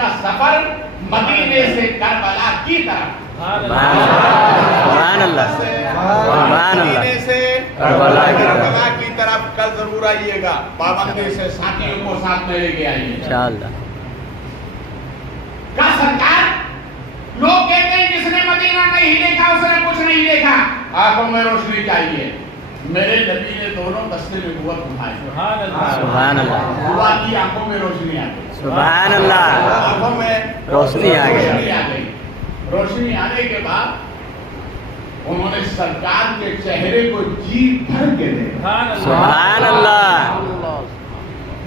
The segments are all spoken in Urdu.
کا سفر مدینے سے کربلا کی طرف. سبحان اللہ مدینے سے کربلا کی طرف کل ضرور آئیے گا. پابندی سے ساتھیوں کو ساتھ میں لے کے آئیے انشاءاللہ. کا سرکار لوگ کہتے ہیں جس نے مدینہ نہیں دیکھا اس نے کچھ نہیں دیکھا. آنکھوں میں روشنی چاہیے. میرے نبی نے دونوں دستے نبوت اٹھائے. سبحان اللہ. دعا کی آنکھوں میں روشنی آ گئی. سبحان اللہ. آنکھوں میں روشنی آ گئی. روشنی آنے کے بعد انہوں نے سرکار کے چہرے کو جی بھر کے دیکھا. سبحان اللہ.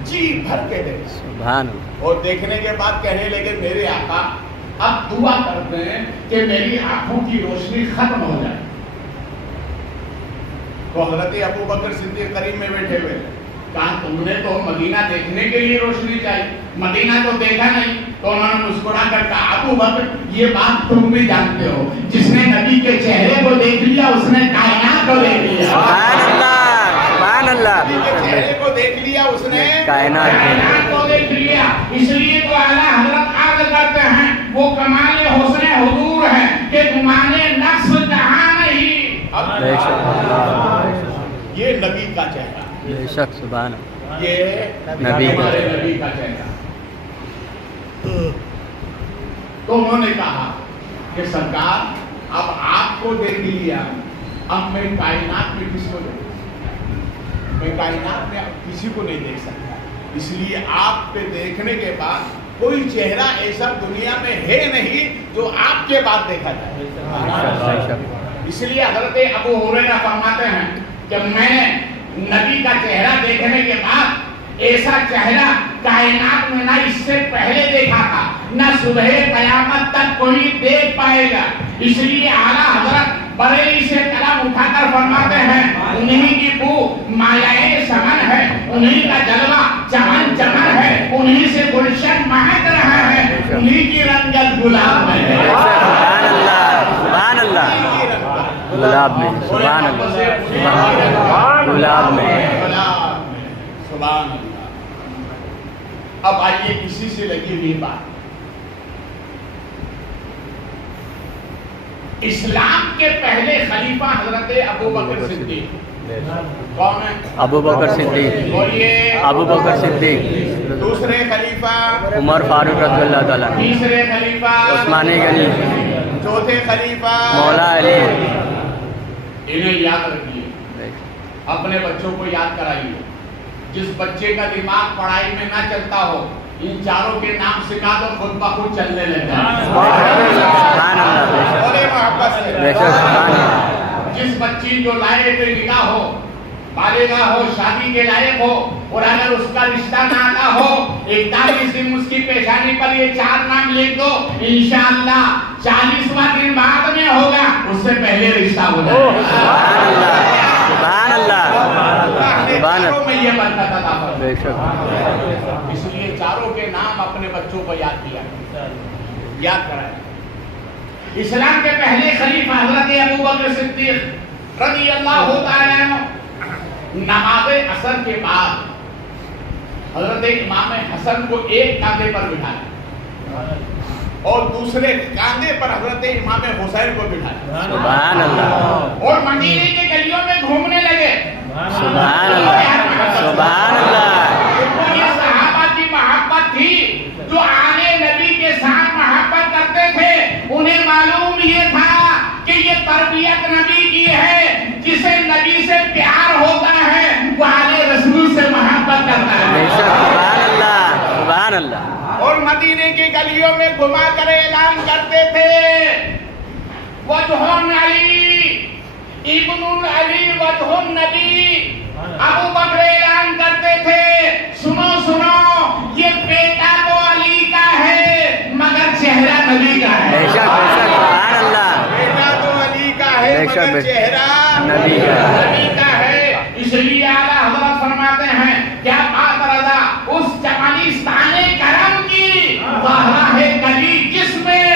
جی بھر کے دیکھا. سبحان اللہ. اور دیکھنے کے بعد کہنے لگے میرے آقا اب دعا کرتے ہیں کہ میری آنکھوں کی روشنی ختم ہو جائے. تو حضرت ابو بکر صدیق قریب میں بیٹھے ہوئے کہا تم نے تو مدینہ دیکھنے کے لیے روشنی چاہیے, مدینہ تو دیکھا نہیں. تو انہوں نے مسکرا کر کہا ابو بکر یہ بات تم بھی جانتے ہو, جس نے نبی کے چہرے کو دیکھ لیا اس نے کائنات کو دیکھ لیا. سبحان اللہ. سبحان اللہ. نبی کے چہرے کو دیکھ لیا اس نے کائنات کو دیکھ لیا. اس لیے تو اعلیٰ حضرت عرض کرتے ہیں وہ کمال حسن حضور ہے کہ گمانے نقص جہاں نہیں. بے شک. یہ نبی کا چہرہ, بے شک. سبحان اللہ. یہ نبی ہمارے نبی کا چہرہ. تو انہوں نے کہا کہ سرکار اب آپ کو دیکھ لیا, اب میں کائنات میں کس کو دیکھ, میں کائنات میں اب کسی کو نہیں دیکھ سکتا. اس لیے آپ پہ دیکھنے کے بعد کوئی چہرہ ایسا دنیا میں ہے نہیں جو آپ کے بعد دیکھا جائے. اس لیے حضرت ابو ہریرہ فرماتے ہیں کہ میں نے نبی کا چہرہ دیکھنے کے بعد ایسا چہرہ کائنات میں نہ اس سے پہلے دیکھا تھا نہ صبح قیامت تک کوئی دیکھ پائے گا. اس لیے اعلیٰ حضرت بریلی سے کلام اٹھا کر فرماتے ہیں انہی کی بو مایائے سمن ہے, انہی کا جلوہ چمن چمن ہے, انہی سے گلشن مہک رہا ہے, انہی کی رنگت گلاب میں ہے. سبحان اللہ. سبحان اللہ. گلاب میں. سبحان اللہ. گلاب میں. سبحان اللہ. اب آئیے کسی سے لگی ہوئی بات. اسلام کے پہلے خلیفہ حضرت ابو بکر صدیق. کون ہے؟ ابو بکر صدیق. بولیے. ابو بکر صدیق. دوسرے خلیفہ عمر فاروق رضی اللہ تعالیٰ. تیسرے خلیفہ عثمان غنی. چوتھے خلیفہ مولا علی. انہیں یاد رکھیے, اپنے بچوں کو یاد کرائیے. جس بچے کا دماغ پڑھائی میں نہ چلتا ہو ان چاروں کے نام سکھا دو, خود بخود چلنے لگا. سبحان اللہ. بے شک. سبحان اللہ. جس بچی جو لائق نکاح ہو, بالغہ ہو, شادی کے لائق ہو, اور اگر اس کا رشتہ نہ آتا ہو 41 دن اس کی پیشانی پر یہ 4 نام لکھ دو, انشاءاللہ 40واں دن بعد میں ہوگا, اس سے پہلے رشتہ ہو جائے گا. سبحان اللہ. سبحان اللہ. میں یہ برکت عطا فرمائے. بے شک. اس لیے چاروں کے نام اپنے بچوں کو یاد کیا, یاد کرائے. اسلام کے پہلے خلیفہ حضرت ابو بکر صدیق رضی اللہ تعالی عنہ نماز عصر کے بعد حضرت امام حسن کو ایک کاندھے پر بٹھایا اور دوسرے کاندھے پر حضرت امام حسین کو بٹھایا. سبحان اللہ. اور مدینے کے گلیوں میں گھومنے لگے. سبحان اللہ. سبحان اللہ. یہ صحابہ کی محبت تھی جو آل نبی کے ساتھ محبت کرتے تھے. انہیں معلوم یہ تھا کہ یہ تربیت نبی کی ہے, جسے نبی سے پیار ہوتا ہے وہ آل رسول سے محبت کرتا ہے. سبحان اللہ. سبحان اللہ. اور مدینے کی گلیوں میں گھما کر اعلان کرتے تھے وجہ علی ابن علی وجہ النبی. ابو بکر اعلان کرتے تھے سنو سنو یہ بیٹا تو علی کا ہے مگر چہرہ نبی کا ہے. بے شک. بے شک. سبحان اللہ. بیٹا تو علی کا ہے بے شک. مگر چہرہ نبی کا ہے. اس لیے اعلیٰ حضرت فرماتے ہیں کیا بات رضا اس چمنستان کرم کی زہرا ہے کلی جس میں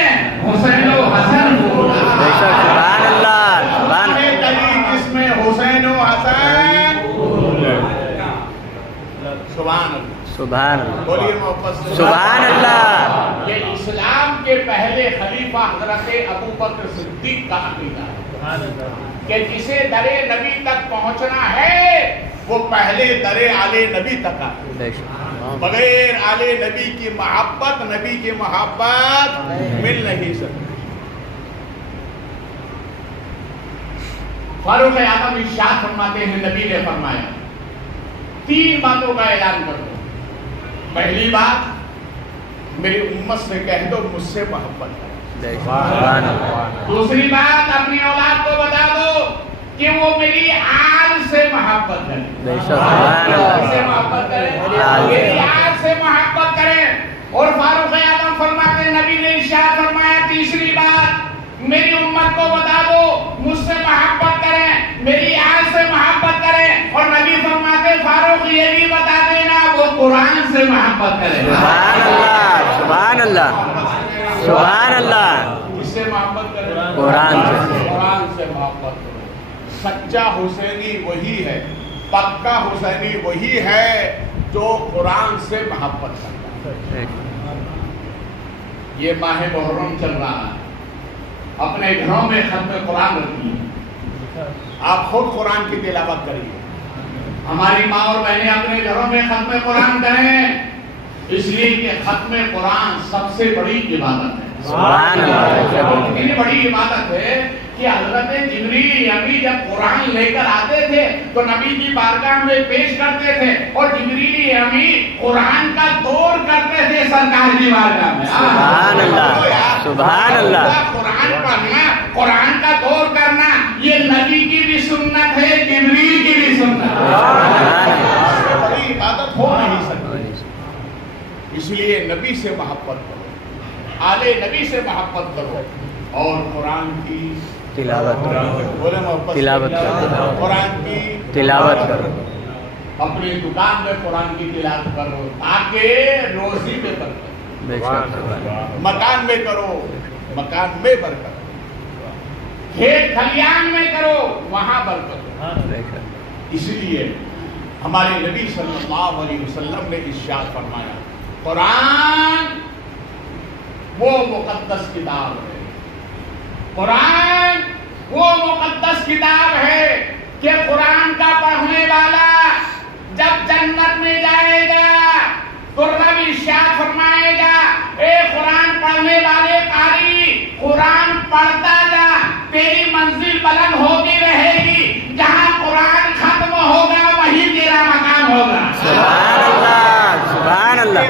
حسین و حسن بولا. بے شک. سبحان اللہ. سبحان اللہ. کلی جس میں حسین و حسن. سبحان اللہ. سبحان اللہ. بولیے محبت سے سبحان اللہ. یہ اسلام کے پہلے خلیفہ حضرت ابو بکر صدیق کا عقیدہ ہے کہ جسے در نبی تک پہنچنا ہے وہ پہلے در آل نبی تک آئے. بغیر آل نبی کی محبت مل نہیں سکتی. فاروق اعظم ارشاد فرماتے ہیں نبی نے فرمایا 3 باتوں کا اعلان کر دو. پہلی بات میری امت سے کہہ دو مجھ سے محبت کرو. دوسری بات اپنی اولاد کو بتا دو کہ وہ میری آل سے محبت کرے. میری آل سے محبت کرے. اور فاروق اعظم فرماتے ہیں نبی نے ارشاد فرمایا تیسری بات میری امت کو بتا دو مجھ سے محبت کریں میری آل سے محبت کریں. اور نبی فرماتے فاروق یہ بھی بتا دینا وہ قرآن سے محبت کریں. سبحان اللہ سبحان اللہ. کس سے محبت کریں؟ قرآن سے محبت کرو. سچا حسینی وہی ہے پکا حسینی وہی ہے جو قرآن سے محبت کرتا ہے. یہ ماہ محرم چل رہا ہے. اپنے گھروں میں ختم قرآن رکھیے. آپ خود قرآن کی تلاوت کریے. ہماری ماں اور بہنیں اپنے گھروں میں ختم قرآن کریں اس لیے کہ ختم قرآن سب سے بڑی عبادت ہے. اتنی بڑی عبادت ہے کہ حضرت جبریل امی جب قرآن لے کر آتے تھے تو نبی کی بارگاہ میں پیش کرتے تھے اور جبریل امی قرآن کا دور کرتے تھے سرکار کی بارگاہ میں. سبحان اللہ سبحان اللہ. قرآن پڑھنا قرآن کا دور کرنا یہ نبی کی بھی سنت ہے جبریل کی بھی سنت ہے. بڑی عبادت ہو نہیں سکتی. اس لیے نبی سے محبت کرو آل نبی سے محبت کرو اور قرآن کی تلاوت کرو. قرآن کی تلاوت کرو. اپنی دکان میں قرآن کی تلاوت کرو تاکہ روزی میں برکت. مکان میں کرو مکان میں برکت. کھیت کھلیان میں کرو وہاں برکت. اس لیے ہمارے نبی صلی اللہ علیہ وسلم نے ارشاد فرمایا قرآن وہ مقدس کتاب ہے. قرآن وہ مقدس کتاب ہے کہ قرآن کا پڑھنے والا جب جنت میں جائے گا تو رب ارشاد فرمائے گا اے قرآن پڑھنے والے قاری قرآن پڑھتا جا تیری منزل بلند ہوتی رہے گی. جہاں قرآن ختم ہوگا وہی تیرا مقام ہوگا. سبحان اللہ سبحان اللہ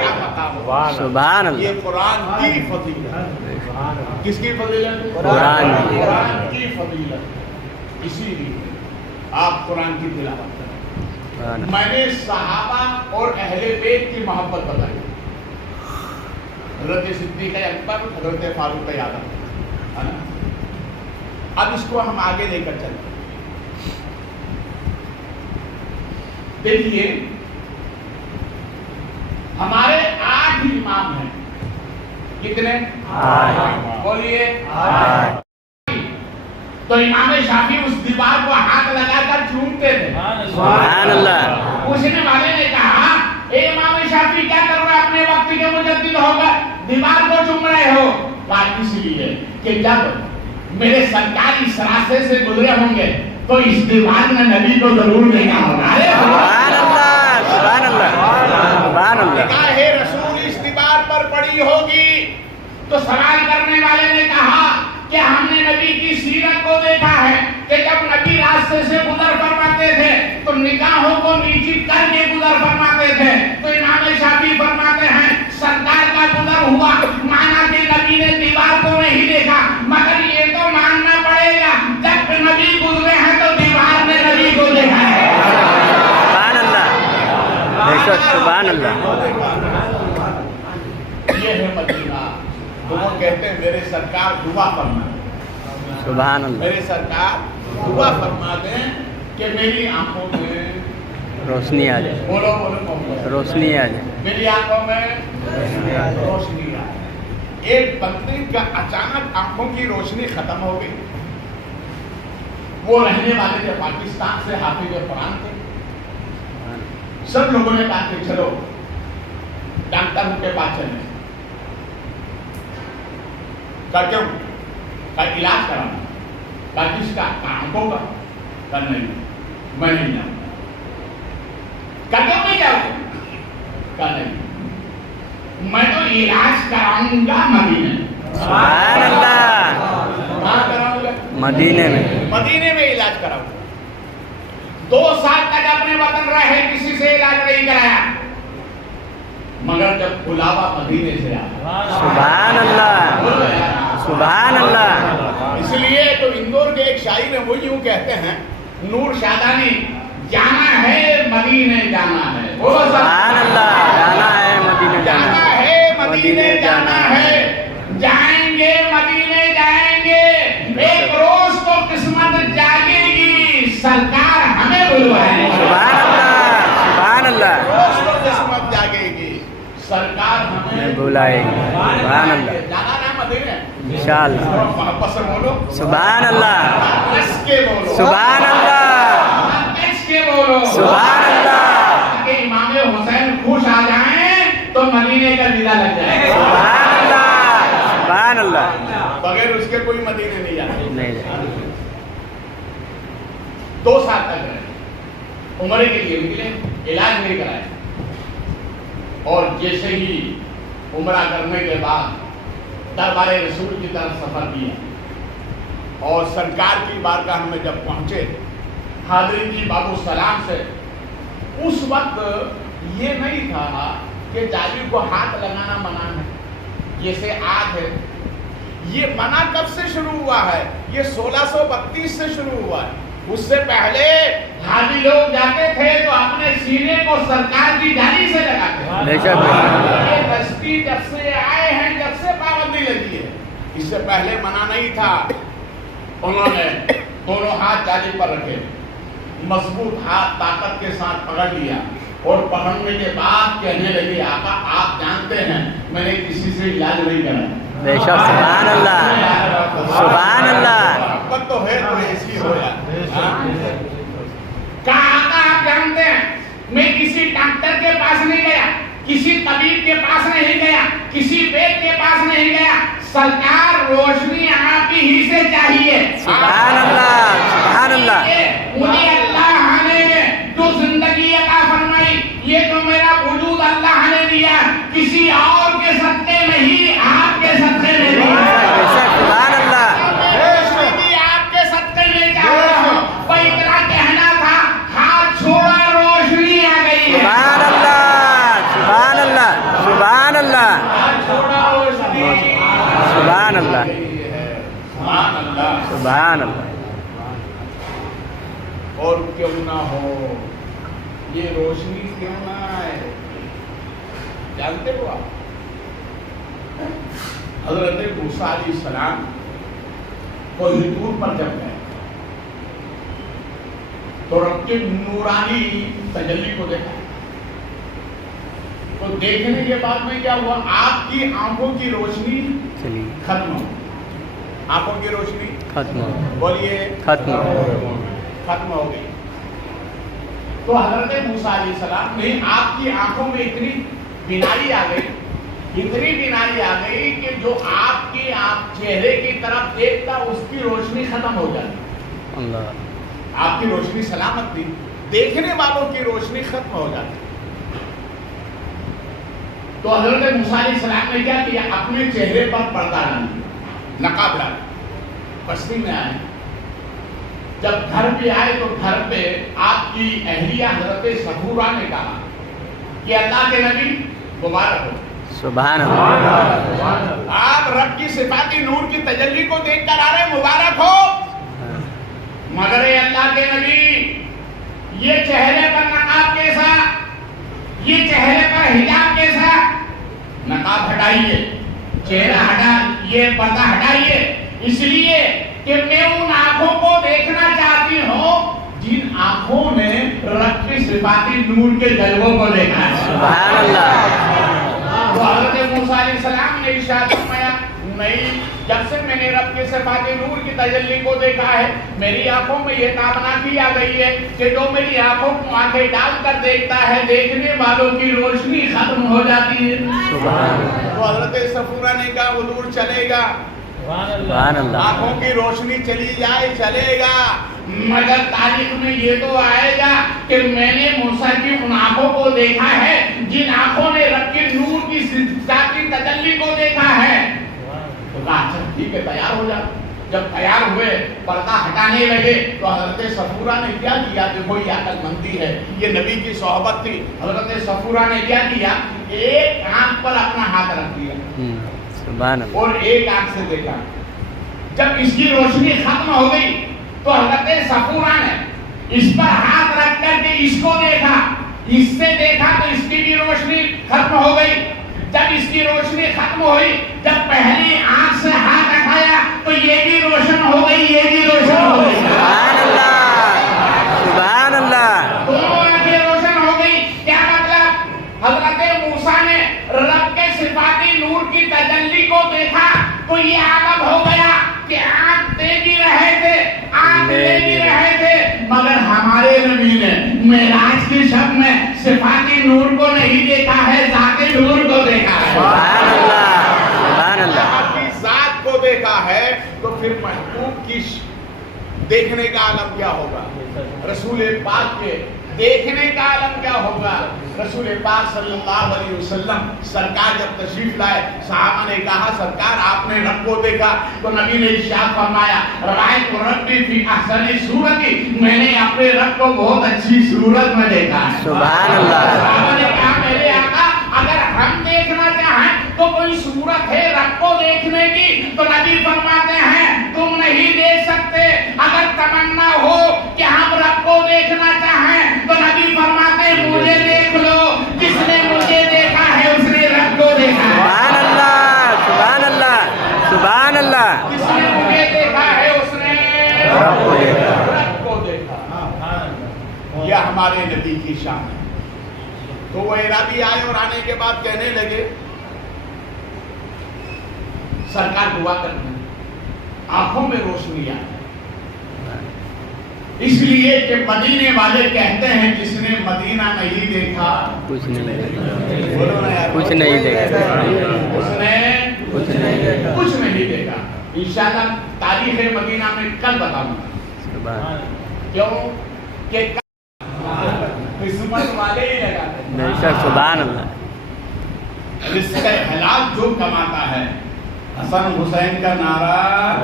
سبحان اللہ. یہ قرآن کی فضیلت. کس کی فضیلت؟ قرآن کی فضیلت. اسی لیے آپ قرآن کی تلاوت کریں. میں نے صحابہ اور اہل بیت کی محبت بتائی. حضرت صدیق اکبر حضرت فاروق اعظم. اب اس کو ہم آگے لے کر چلتے ہیں. دیکھیے ہمارے 8 امام ہیں. کتنے؟ بولیے. تو امام شافعی اس دیوار کو ہاتھ لگا کر چومتے تھے. سبحان اللہ. پوچھنے والے نے کہا اے امام شافعی کیا کر رہے اپنے وقت کے مجدد ہو کر دیوار کو چوم رہے ہو؟ اس لیے کہ جب میرے سرکار اس راستے سے گزرے ہوں گے تو اس دیوار میں نبی کو ضرور دیکھا ہوگا. سبحان اللہ سبحان اللہ سبحان اللہ. نگاہ رسول اس دیوار پر پڑی ہوگی. تو سوال کرنے والے نے کہا کہ ہم نے نبی کی سیرت کو دیکھا ہے کہ جب نبی راستے سے گزر فرماتے تھے تو نگاہوں کو نیچی کر کے گزر فرماتے تھے. تو امام شافعی فرماتے ہیں سرکار کا گزر ہوا مانا کہ نبی نے دیوار کو نہیں دیکھا مگر یہ تو ماننا پڑے گا جب نبی گزرے ہیں تو دیوار نے نبی کو دیکھا ہے. سبحان اللہ سبحان اللہ. یہ ہے مدینہ. وہ کہتے ہیں میرے سرکار دعا فرما سبحان اللہ. میرے سرکار دعا فرما دیں کہ میری آنکھوں میں روشنی آ جائے. بولو بولو روشنی آ جائے. میری آنکھوں میں روشنی آ جائے. ایک بندے کا اچانک آنکھوں کی روشنی ختم ہو گئی. وہ رہنے والے تھے پاکستان سے حافظ قرآن تھے. سب لوگوں نے کہا کہ چلو ڈاکٹر کے پاس چلیں. کا کیوں؟ کا علاج کرانا، کا کس کا؟ آنکھوں کا؟ کا نہیں، میں نہیں جاؤں گا۔ کا کیوں نہیں جاؤں گا؟ کا نہیں، میں تو علاج کراؤں گا مدینے میں۔ سبحان اللہ، کہاں کراؤں گا؟ مدینے میں۔ مدینے میں علاج کراؤں گا۔ 2 سال تک اپنے وطن رہے، کسی سے علاج نہیں کرایا، مگر جب بلاوا مدینے سے آیا، سبحان اللہ، سبحان اللہ۔ اس لیے تو اندور کے ایک شاعر ہیں، وہ یوں کہتے ہیں، نور شادانی، جانا ہے مدینے جانا ہے، سبحان اللہ، جانا ہے مدینے جانا ہے مدینے جانا ہے، جائیں گے مدینے جائیں گے، ایک روز تو قسمت جاگے گی، سرکار ہمیں بلوائے گی۔ سبحان اللہ، سبحان اللہ، روز تو قسمت جاگے گی، سرکار ہمیں بلائے گی۔ سبحان اللہ، جانا نا مدینے، انشاءاللہ۔ محبت سے بولو، سبحان اللہ، ہنس کے بولو، سبحان اللہ، ہنس کے بولو، سبحان اللہ، کہ امام حسین خوش آ جائیں تو مدینے کا دیدہ لگ جائے، سبحان اللہ، سبحان اللہ، بغیر اس کے کوئی مدینے نہیں جاتے۔ نہیں جائے۔ 2 سال تک رہے، عمرے کے لیے نکلے، علاج نہیں کرایا، اور جیسے ہی عمرہ کرنے کے بعد دربار رسول کی طرف سفر کیا اور سرکار کی بارگاہ میں جب پہنچے، حاضرین کی باب السلام سے، اس وقت یہ نہیں تھا کہ جابر کو ہاتھ لگانا منع ہے، جیسے آج ہے۔ یہ منع کب سے شروع ہوا ہے؟ یہ 1632 سے شروع ہوا ہے۔ اس سے پہلے حاجی لوگ جاتے تھے تو اپنے سینے کو سرکار کی جھالی سے لگاتے تھے۔ بے شک۔ یہ دستی جب سے آئے ہیں، جب سے پابندی لگی ہے، اس سے پہلے منع نہیں تھا۔ انہوں نے دونوں ہاتھ جھالی پر رکھے، مضبوط ہاتھ طاقت کے ساتھ پکڑ لیا، اور پکڑنے کے بعد کہنے لگے، آقا آپ جانتے ہیں میں نے کسی سے علاج نہیں کرا۔ بے شک، سبحان اللہ، سبحان اللہ، محبت تو ہے تو ایسی ہو جائے۔ کہا آقا آپ جانتے ہیں میں کسی ڈاکٹر کے پاس نہیں گیا، کسی طبیب کے پاس نہیں گیا، کسی وید کے پاس نہیں گیا، سرکار روشنی آپ ہی سے چاہیے۔ سبحان اللہ، سبحان اللہ، مجھے اللہ نے جو زندگی عطا فرمائی، یہ تو میرا وجود اللہ نے دیا، کسی اور کے صدقے نہیں، آپ کے صدقے میں دیا۔ بے شک، سبحان اللہ، روشنی آپ کے صدقے میں چاہ رہا ہوں، وہ اتنا کہنا تھا، ہاتھ چھوڑا روشنی آ گئی ہے۔ سبحان اللہ، سبحان اللہ، سبحان اللہ، ہاتھ چھوڑا روشنی سبحان اللہ، سبحان اللہ۔ سبحان اللہ۔ اور کیوں نہ ہو یہ روشنی، کیوں نہ آئے؟ جانتے ہو آپ حضرت موسیٰ علیہ السلام کو طور پر جب گئے تو رب کے نورانی تجلی کو دیکھا، تو دیکھنے کے بعد میں کیا ہوا؟ آپ کی آنکھوں کی روشنی چلیے، ختم ہو، آنکھوں کی روشنی ختم ہو، بولیے ختم ہو۔ ختم ہو گئی۔ تو حضرت موسیٰ علیہ السلام نے آپ کی آنکھوں میں اتنی بینائی آ گئی، اتنی بینائی آ گئی کہ جو آپ کی چہرے کی طرف دیکھتا اس کی روشنی ختم ہو جاتی، اللہ، آپ کی روشنی سلامت تھی، دیکھنے والوں کی روشنی ختم ہو جاتی۔ تو حضرت موسیٰ علیہ السلام نے کیا کیا؟ اپنے چہرے پر پردہ ڈال دیا، نقاب ڈال دیا، بستی میں آئے۔ جب گھر پہ آئے تو گھر پہ آپ کی اہلیہ حضرت صفورہ نے کہا کہ اللہ کے نبی مبارک ہو، سبحان اللہ، آپ رب کی صفاتی نور کی تجلی کو دیکھ کر آ رہے، مبارک ہو، مگر اے اللہ کے نبی یہ چہرے پر نقاب کیسا، یہ چہرے پر حجاب کیسا؟ نقاب ہٹائیے، چہرہ ہٹا، یہ پردہ ہٹائیے، اس لیے کہ میں ان آنکھوں کو دیکھنا چاہتی ہوں جن آنکھوں نے رب کی صفاتی نور کے جلووں کو دیکھا ہے۔ سبحان اللہ، تو حضرت موسیٰ علیہ السلام نے ارشاد فرمایا، نہیں، جب سے میں نے رب کے صفات نور کی تجلی کو دیکھا ہے، میری آنکھوں میں یہ تابنا کی آ گئی ہے کہ جو میری آنکھوں کو آنکھیں ڈال کر دیکھتا ہے، دیکھنے والوں کی روشنی ختم ہو جاتی ہے۔ سبحان اللہ، تو حضرت صفورہ نے کہا حضور چلے گا، سبحان اللہ آنکھوں کی روشنی چلی جائے چلے گا، مگر تاریخ میں یہ تو آئے گا کہ میں نے موسیٰ کی ان آنکھوں کو دیکھا ہے جن آنکھوں نے رب کے نور کی ذاتی تجلی کو دیکھا ہے۔ تو کہا اچھا ٹھیک ہے تیار ہو جا۔ جب تیار ہوئے پردہ ہٹانے لگے تو حضرت صفورہ نے کیا کیا؟ دیکھو یہ عقل مندی ہے، یہ نبی کی صحبت تھی۔ حضرت صفورہ نے کیا کیا؟ ایک آنکھ پر اپنا ہاتھ رکھ دیا سبحان اللہ اور ایک آنکھ سے دیکھا۔ جب اس کی روشنی ختم ہو گئی تو حضرت صفورہ نے اس پر ہاتھ رکھ کر کے اس کو دیکھا، اس سے دیکھا تو اس کی بھی روشنی ختم ہو گئی۔ جب اس کی روشنی ختم ہوئی، جب پہلی آنکھ سے ہاتھ اٹھایا تو یہ بھی روشن ہو گئی، یہ بھی روشن ہو گئی۔ سبحان اللہ سبحان اللہ دونوں آنکھیں روشن ہو گئی۔ کیا مطلب؟ حضرت موسیٰ نے رب کے صفاتی نور کی تجلی کو دیکھا تو یہ عالم ہو گیا کہ آنکھ دے بھی رہے تھے، آنکھ دے بھی رہے تھے، مگر ہمارے نبی نے معراج کی شب میں صفاتی نور کو نہیں دیکھا ہے، ذات نور کو دیکھا ہے۔ سبحان اللہ سبحان اللہ آپ کی ذات کو دیکھا ہے تو پھر محبوب کی دیکھنے کا عالم کیا ہوگا؟ رسول پاک کے دیکھنے کا عالم کیا ہوگا؟ رسول پاک صلی اللہ علیہ وسلم سرکار جب تشریف لائے، صحابہ نے کہا سرکار آپ نے رب کو دیکھا، تو نبی نے ارشاد فرمایا رأیت ربی فی احسن صورتی، میں نے اپنے رب کو بہت اچھی صورت میں دیکھا ہے۔ سبحان اللہ صحابہ نے کہا میرے آقا اگر ہم دیکھنا چاہیں تو کوئی صورت ہے رب کو دیکھنے کی؟ تو نبی فرماتے ہیں تم نہیں دیکھ سکتے۔ اگر تمنا ہو کہ ہم رب کو دیکھنا چاہیں تو نبی فرماتے ہیں مجھے دیکھ لو، جس نے مجھے دیکھا ہے اس نے رب کو دیکھا ہے۔ سبحان اللہ سبحان اللہ سبحان اللہ جس نے مجھے دیکھا ہے اس نے رب کو دیکھا۔ رب کو دیکھا۔ یہ ہمارے نبی کی شان ہے۔ تو وہ ارادی آئے اور آنے کے بعد کہنے لگے سرکار دعا کرنا آنکھوں میں روشنی آئے، اس لیے کہ مدینے والے کہتے ہیں جس نے مدینہ نہیں دیکھا کچھ نہیں بولو نا یار، کچھ نہیں دیکھا اس نے کچھ نہیں دیکھا کچھ نہیں دیکھا۔ انشاءاللہ تاریخ مدینہ میں کل بتاؤں گا، سبحان کیوں کہ قسمت والے ہی لگاتے ہیں۔ بے شک سبحان اللہ رزق حلال جو کماتا ہے، حسن حسین کا نعرہ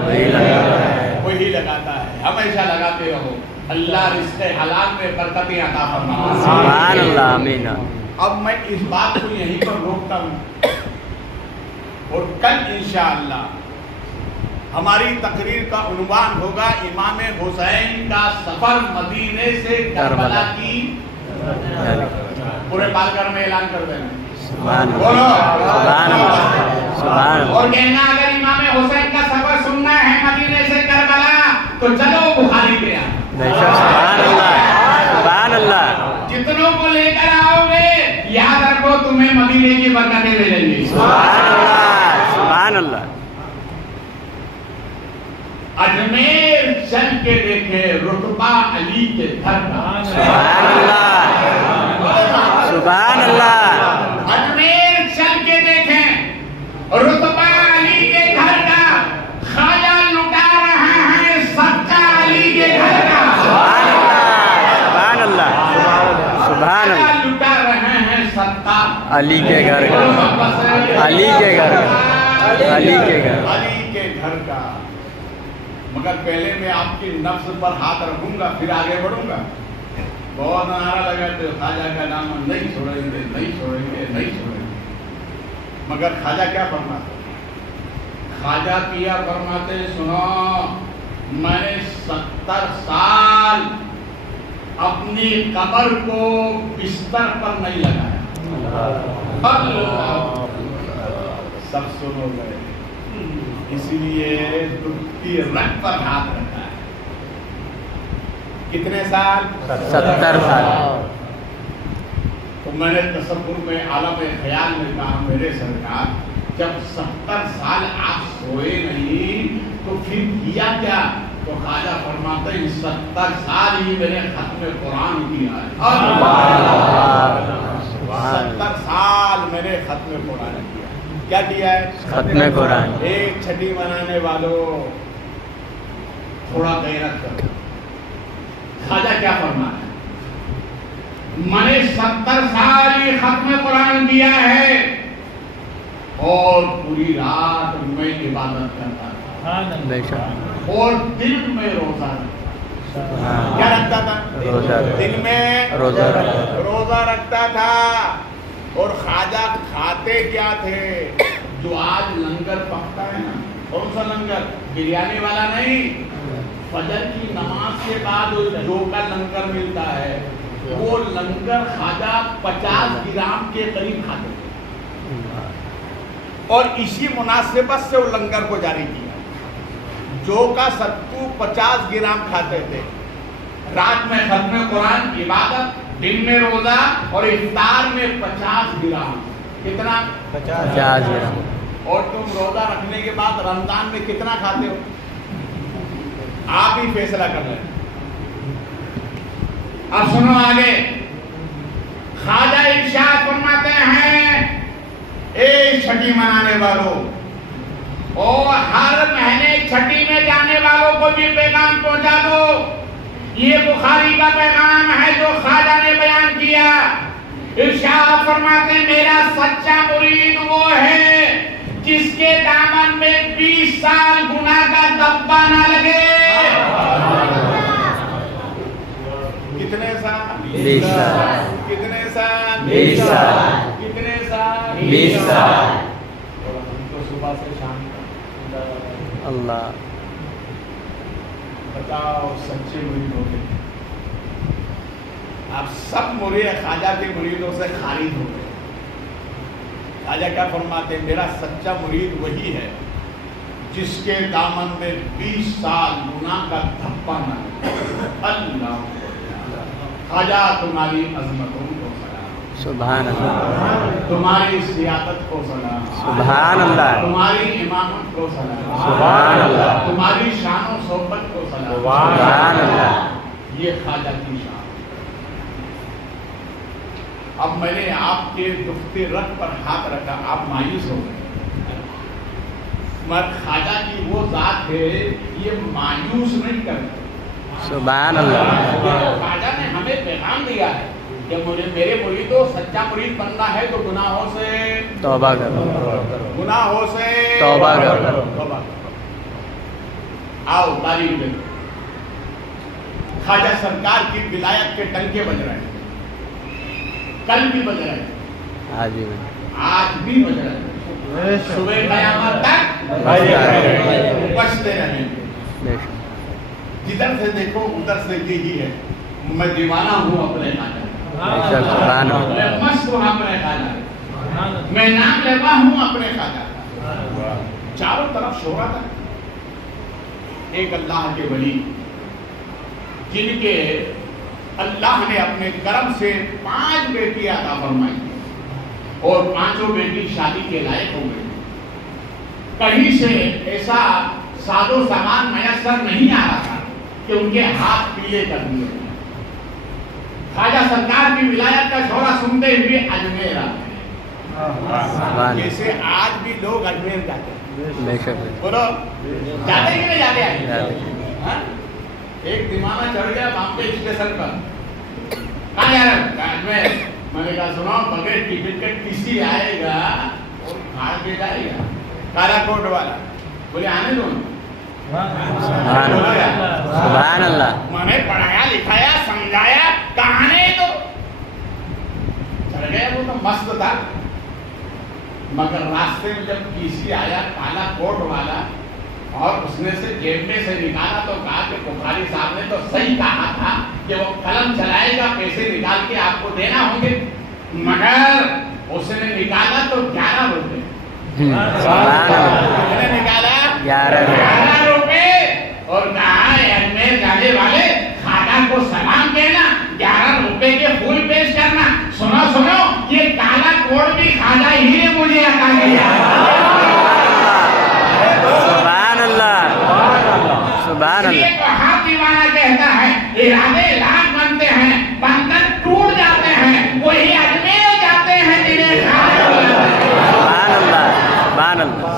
وہی لگاتا ہے، وہی لگاتا ہے، ہمیشہ لگاتے رہو۔ اللہ رزق حلال میں برکتیں عطا فرمائے۔ سبحان اللہ آمین۔ اب میں اس بات کو یہیں پر روکتا ہوں اور کل انشاءاللہ ہماری تقریر کا عنوان ہوگا امام حسین کا سفر مدینے سے کربلا کی۔ پورے پالگڑھ میں اعلان کر دینا، سبحان اللہ بولو سبحان اللہ سبحان اللہ اور کہنا اگر امام حسین کا سفر سننا ہے مدینے سے کربلا تو چلو بخاری پہ آ۔ بے شک سبحان اللہ سبحان اللہ جتنوں کو لے کر آؤ گے یاد رکھو تمہیں مدینے کی برکتیں ملیں گی۔ سبحان اللہ سبحان اللہ اجمیر چل کے دیکھے رتبہ علی کے گھر کا۔ سبحان اللہ سبحان اللہ اجمیر چل کے دیکھیں رتبہ علی کے گھر کا، خواجہ لٹا رہے ہیں صدقہ علی کے گھر کا۔ سبحان اللہ سبحان اللہ خواجہ لٹا رہے ہیں صدقہ علی کے گھر کا، علی کے گھر کا، علی کے گھر علی کے گھر کا۔ مگر پہلے میں آپ کی نفس پر ہاتھ رکھوں گا پھر آگے بڑھوں گا۔ بہت نعرہ لگاتے خواجہ کا نام ہم نہیں چھوڑیں گے، نہیں چھوڑیں گے، نہیں چھوڑیں گے، مگر خواجہ کیا فرماتے؟ خواجہ کیا فرماتے سنو، میں نے 70 سال اپنی قبر کو بستر پر نہیں لگایا۔ اللہ سب سنو گئے، اس لیے دکھتی رگ پر ہاتھ رکھا ہے۔ کتنے سال؟ 70 سال تو میں نے تصور میں عالم خیال میں کہا میرے سرکار جب 70 سال آپ سوئے نہیں تو پھر کیا کیا؟ تو خواجہ فرماتے ہیں 70 سال ہی میں نے ختم قرآن کیا ہے۔ 70 سال میں نے ختم قرآن کیا۔ کیا کیا ہے؟ ختم قرآن. ایک چھٹی منانے والوں تھوڑا غیرت کرو. خواجہ کیا فرمایا ہے؟ میں نے 70 سال یہ ختم قرآن کیا ہے اور پوری رات میں عبادت کرتا تھا بے شک. اور دل میں روزہ رکھتا تھا. کیا رکھتا تھا؟ روزہ. دل میں روزہ رکھتا. روزہ رکھتا تھا. اور خواجہ کھاتے کیا تھے؟ جو آج لنگر پکتا ہے نا، کون سا لنگر؟ بریانی والا نہیں. فجر کی نماز کے بعد جو کا لنگر ملتا ہے وہ لنگر خواجہ 50 گرام کے قریب کھاتے تھے. اور اسی مناسبت سے وہ لنگر کو جاری کیا. جو کا 50 گرام کھاتے تھے. رات میں ختم قرآن، عبادت، دن میں روزہ اور افطار میں 50 گرام. کتنا؟ 50 گرام. اور تم روزہ رکھنے کے بعد رمضان میں کتنا کھاتے ہو؟ آپ ہی فیصلہ کر لیں. اب سنو آگے. خواجہ ارشاد فرماتے ہیں اے چھٹی منانے والوں اور ہر مہینے چھٹی میں جانے والوں کو بھی پیغام پہنچا دو. یہ بخاری کا پیغام ہے جو خواجہ نے بیان کیا. ارشاد فرماتے ہیں میرا سچا مرید وہ ہے جس کے دامن میں 20 سال گناہ کا دبا نہ لگے. کتنے سال؟ 20 سال. کتنے سال؟ 20 سال. کتنے سال؟ 20 سال. اور ہم تو صبح سے شام تک. اللہ. بتاؤ سچے مرید ہو گئے. آپ سب مرید خواجہ کے مریدوں سے خارج ہو گئے. خواجہ کیا فرماتے ہیں؟ میرا سچا مرید وہی ہے جس کے دامن میں 20 سال گناہ کا دھپا نہ لگے. اللہ خواجہ تمہاری عظمتوں کو سلام. سبحان اللہ. تمہاری سیادت کو سلام. سبحان اللہ. تمہاری امامت کو سلام. سبحان اللہ. تمہاری شان و صحبت کو سلام. سبحان اللہ. یہ خواجہ کی شان. اب میں نے آپ کے دختے رگ پر ہاتھ رکھا، آپ مایوس ہو گئے. مگر خواجہ کی وہ ذات ہے یہ مایوس نہیں کرتے. سبحان اللہ. خواجہ نے ہمیں پیغام دیا ہے کہ میرے مریدوں سچا مرید بننا ہے تو گناہوں سے توبہ کرو. گناہوں سے توبہ کرو. توبہ کرو. آؤ تعریف دے. خواجہ سرکار کی ولایت کے ٹنکے بج رہے ہیں. کل بھی بج رہے ہیں، آج بھی بج رہے ہیں. صبح قیامت تک بجتے رہیں گے. جدھر سے دیکھو ادھر سے یہی ہے. میں دیوانہ ہوں اپنے خواجہ کا. میں مست ہوں اپنے خواجہ کا. میں نام لیوا ہوں اپنے خواجہ کا. چاروں طرف شہرت ہے. ایک اللہ کے ولی جن کے اللہ نے اپنے کرم سے 5 بیٹی عطا فرمائی اور 5 بیٹی شادی کے لائق ہو گئی. کہیں سے ایسا ساز و سامان میسر نہیں آ رہا تھا کہ ان کے ہاتھ پیلے کر دیے. خواجہ سرکار کی ولایت کا شعرا سنتے ہوئے اجمیر آتے. جیسے آج بھی لوگ اجمیر جاتے ہیں. بولو جاتے ہی نہیں جاتے ہیں. ایک دیوانہ چڑھ گیا بامبے اسٹیشن پر. کہاں جا رہا ہے؟ میں نے کہا سنا بغیر ٹکٹ کا کسی آئے گا اور کھاڑ کے جائے گا. کالا کوٹ والا بولے آنے دو. سبحان اللہ. میں نے پڑھایا لکھایا سمجھایا کہانے دو. چڑھ گیا. وہ تو مست تھا. مگر راستے میں جب کسی آیا کالا کوٹ والا اور اس نے سے جیب میں سے نکالا تو کہا کہ بخاری صاحب نے تو صحیح کہا تھا کہ وہ قلم چلائے گا پیسے نکال کے آپ کو دینا ہوں گے. مگر اس نے نکالا تو 11 روپے. نکالا 11 روپے اور کہا اجمیر جانے والے خواجہ کو سلام کہنا 11 روپے کے پھول پیش کرنا. سنو سنو یہ کالا کوٹ بھی خواجہ ہی نے مجھے عطا کیا. سبحان اللہ. یہ تو ہر دیوانہ کہتا ہے ارادے لاکھ بنتے ہیں بندر ٹوٹ جاتے ہیں. وہی اجمیر جاتے ہیں جنہیں سبحان اللہ.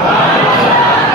72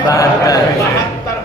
72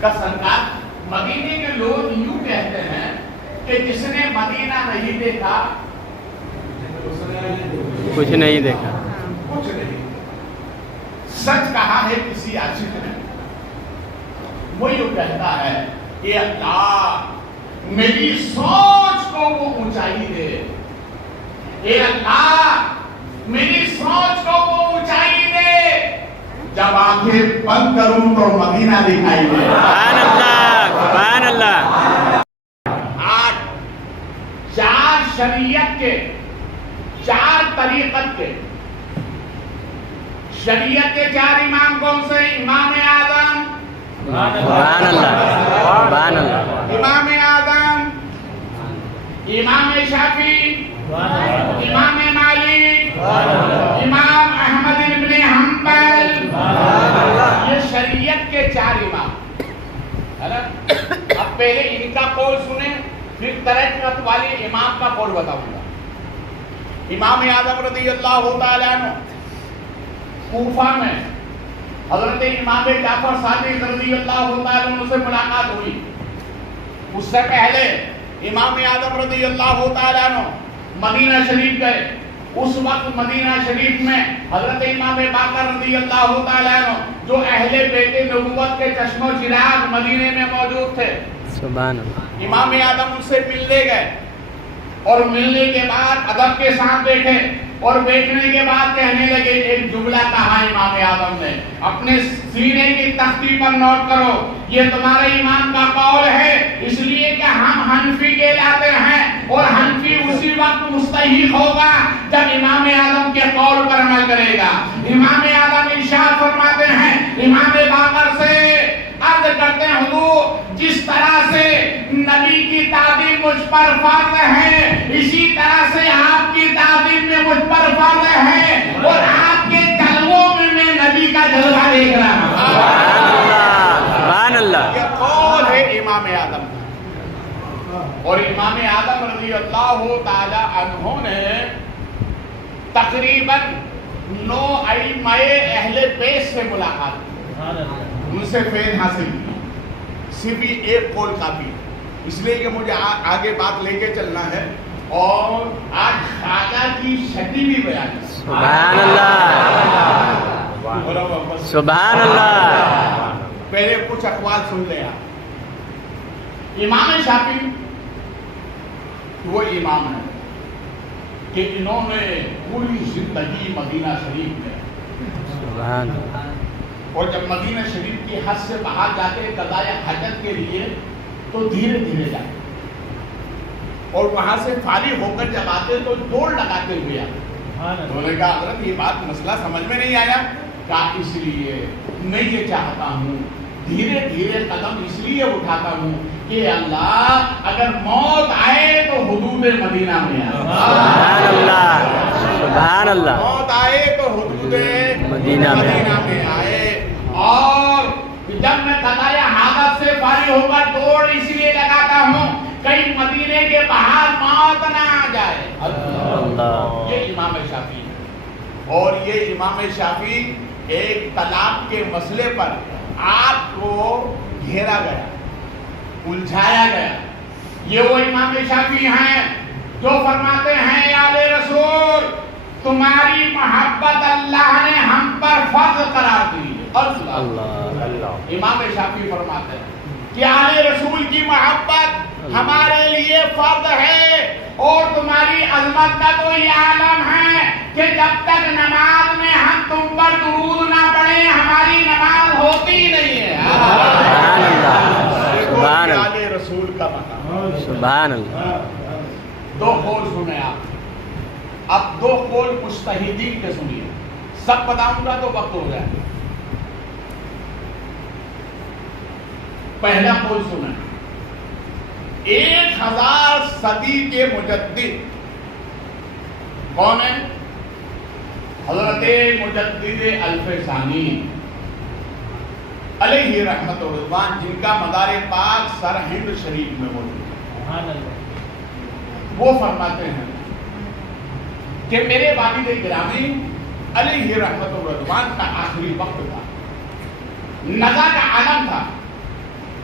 کا سرکار مدینے کے لوگ یوں کہتے ہیں کہ جس نے مدینہ نہیں دیکھا کچھ نہیں دیکھا. کچھ نہیں. سچ کہا ہے کسی عاشق نے. وہ یوں کہتا ہے کہ اللہ میری سوچ کو وہ اونچائی دے. اے اللہ میری سوچ کو وہ اونچائی دے. جب آنکھیں بند کروں تو مدینہ دکھائی دے. سبحان اللہ سبحان اللہ. آج چار شریعت کے چار طریقت کے شریعت کے چار امام کون سے؟ امام اعظم سبحان اللہ سبحان اللہ. امام اعظم، امام شافعی، امام مالک، امام احمد بن حنبل. یہ شریعت کے چار امام ہے نا. اب پہلے ان کا قول سنیں پھر طریقت والے امام کا قول بتاؤں گا. امام اعظم رضی اللہ تعالیٰ عنہ کوفہ میں حضرت امام جعفر صادق رضی اللہ تعالیٰ عنہ سے ملاقات ہوئی. اس سے پہلے امام اعظم رضی اللہ تعالیٰ عنہ مدینہ شریف گئے. اس وقت مدینہ شریف میں حضرت امام باقر رضی اللہ تعالیٰ عنہ جو اہل بیت نبوت کے چشم و چراغ مدینے میں موجود تھے. سبحان اللہ. امام اعظم ان سے ملنے گئے اور ملنے کے بعد ادب کے ساتھ بیٹھے اور بیٹھنے کے بعد کہنے لگے. ایک جملہ کہا امام اعظم نے، اپنے سینے کی تختی پر نوٹ کرو، یہ تمہارے امام کا قول ہے اس لیے کہ ہم حنفی کہلاتے ہیں اور حنفی اسی وقت مستحق ہوگا جب امام اعظم کے قول پر عمل کرے گا. امام اعظم ارشاد فرماتے ہیں امام باقر سے عرض کرتے ہیں حضور جس طرح سے نبی کی تعظیم مجھ پر فرض ہے اسی طرح سے آپ کی تعظیم میں مجھ پر فرض ہے اور آپ کے جلووں میں نبی کا جلوہ دیکھ رہا ہوں. سبحان اللہ. یہ قول ہے امام اعظم. اور امام اعظم رضی اللہ تعالی عنہ نے تقریباً 9 ائمہ اہل بیت سے ملاقات کی، ان سے فیض حاصل کی. صرف ایک قول کافی، اس لیے کہ مجھے آگے بات لے کے چلنا ہے اور آج خواجہ کی شکل بھی بیان ہے. سبحان اللہ سبحان اللہ. پہلے کچھ اقوال سن لے آپ. امام شافعی وہ امام ہے کہ انہوں نے پوری زندگی مدینہ شریف میں سبحان اللہ. اور جب مدینہ شریف کی حد سے باہر جاتے قضاء حاجت کے لیے تو دھیرے دھیرے جاتے اور وہاں سے فارغ ہو کر جب آتے تو دوڑ لگاتے ہوئے آتے. انہوں نے کہا حضرت یہ بات مسئلہ سمجھ میں نہیں آیا. کہا اس لیے میں یہ چاہتا ہوں دھیرے دھیرے قدم اس لیے اٹھاتا ہوں کہ اللہ اگر موت آئے تو حدود مدینہ میں آئے. سبحان اللہ سبحان اللہ. موت آئے تو حدود مدینہ میں آئے. اور جب میں قضاء حاجت سے فارغ ہو کر دوڑ اس لیے لگاتا ہوں کہیں مدینے کے باہر موت نہ آ جائے. اللہ. یہ امام شافعی ہے. اور یہ امام شافعی ایک طلاق کے مسئلے پر آپ کو گھیرا گیا، الجھایا گیا. یہ وہ امام شافعی ہیں جو فرماتے ہیں یا آل رسول تمہاری محبت اللہ نے ہم پر فرض قرار دی. اللہ. امام شافعی فرماتے ہیں کہ آل رسول کی محبت ہمارے لیے فرض ہے اور تمہاری عظمت کا تو یہ عالم ہے کہ جب تک نماز میں ہم تم پر درود نہ پڑھیں ہماری نماز ہوتی ہی نہیں ہے. سبحان اللہ سبحان اللہ آل رسول کا مقام. سبحان اللہ. 2 قول سنے آپ. اب 2 قول مجتہدین کے سنیے. سب بتاؤں گا تو وقت ہو جائے. پہلا قول سنیں. 1000 صدی کے مجدد کون ہے؟ حضرت مجدد الفسانی علیہ رحمت و رضوان، جن کا مزار پاک سر ہند شریف میں موجود ہے. وہ فرماتے ہیں کہ میرے والد گرامی علیہ رحمت و رضوان کا آخری وقت تھا، نزا کا عالم تھا.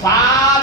7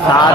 7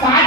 7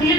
3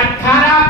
18